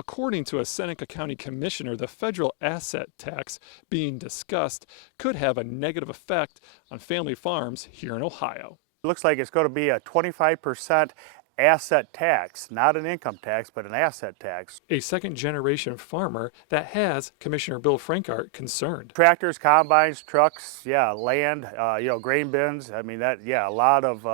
According to a Seneca County commissioner, the federal asset tax being discussed could have a negative effect on family farms here in Ohio. It looks like it's going to be a 25% asset tax, not an income tax, but an asset tax. A second generation farmer that has Commissioner Bill Frankart concerned. Tractors, combines, trucks, yeah, land, grain bins. I mean, a lot of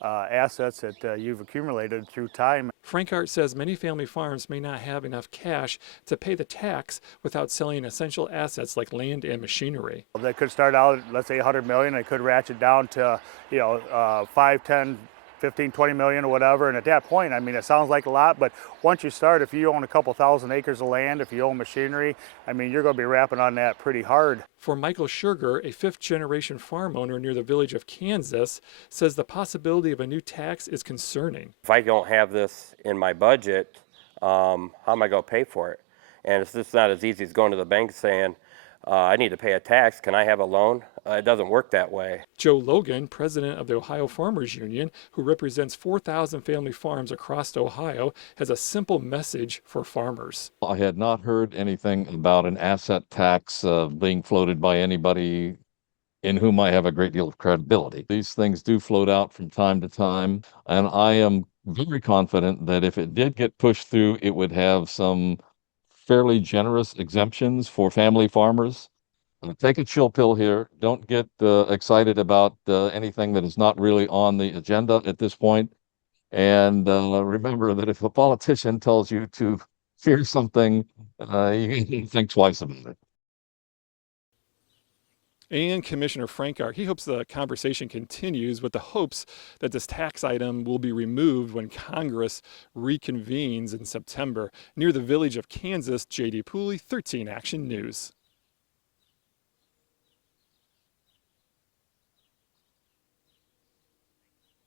assets that you've accumulated through time. Frankart says many family farms may not have enough cash to pay the tax without selling essential assets like land and machinery. They could start out, let's say 100 million, they could ratchet down to, 5, 10, 15, 20 million or whatever. And at that point, I mean, it sounds like a lot, but once you start, if you own a couple thousand acres of land, if you own machinery, I mean, you're going to be rapping on that pretty hard. For Michael Sugar, a fifth generation farm owner near the village of Kansas, says the possibility of a new tax is concerning. If I don't have this in my budget, how am I going to pay for it? And it's just not as easy as going to the bank saying, I need to pay a tax. Can I have a loan? It doesn't work that way. Joe Logan, president of the Ohio Farmers Union, who represents 4,000 family farms across Ohio, has a simple message for farmers. I had not heard anything about an asset tax being floated by anybody in whom I have a great deal of credibility. These things do float out from time to time, and I am very confident that if it did get pushed through, it would have some fairly generous exemptions for family farmers. Take a chill pill here. Don't get excited about anything that is not really on the agenda at this point. And remember that if a politician tells you to fear something, you can think twice about it. And Commissioner Frankart, he hopes the conversation continues with the hopes that this tax item will be removed when Congress reconvenes in September. Near the village of Kansas, J.D. Pooley, 13 Action News.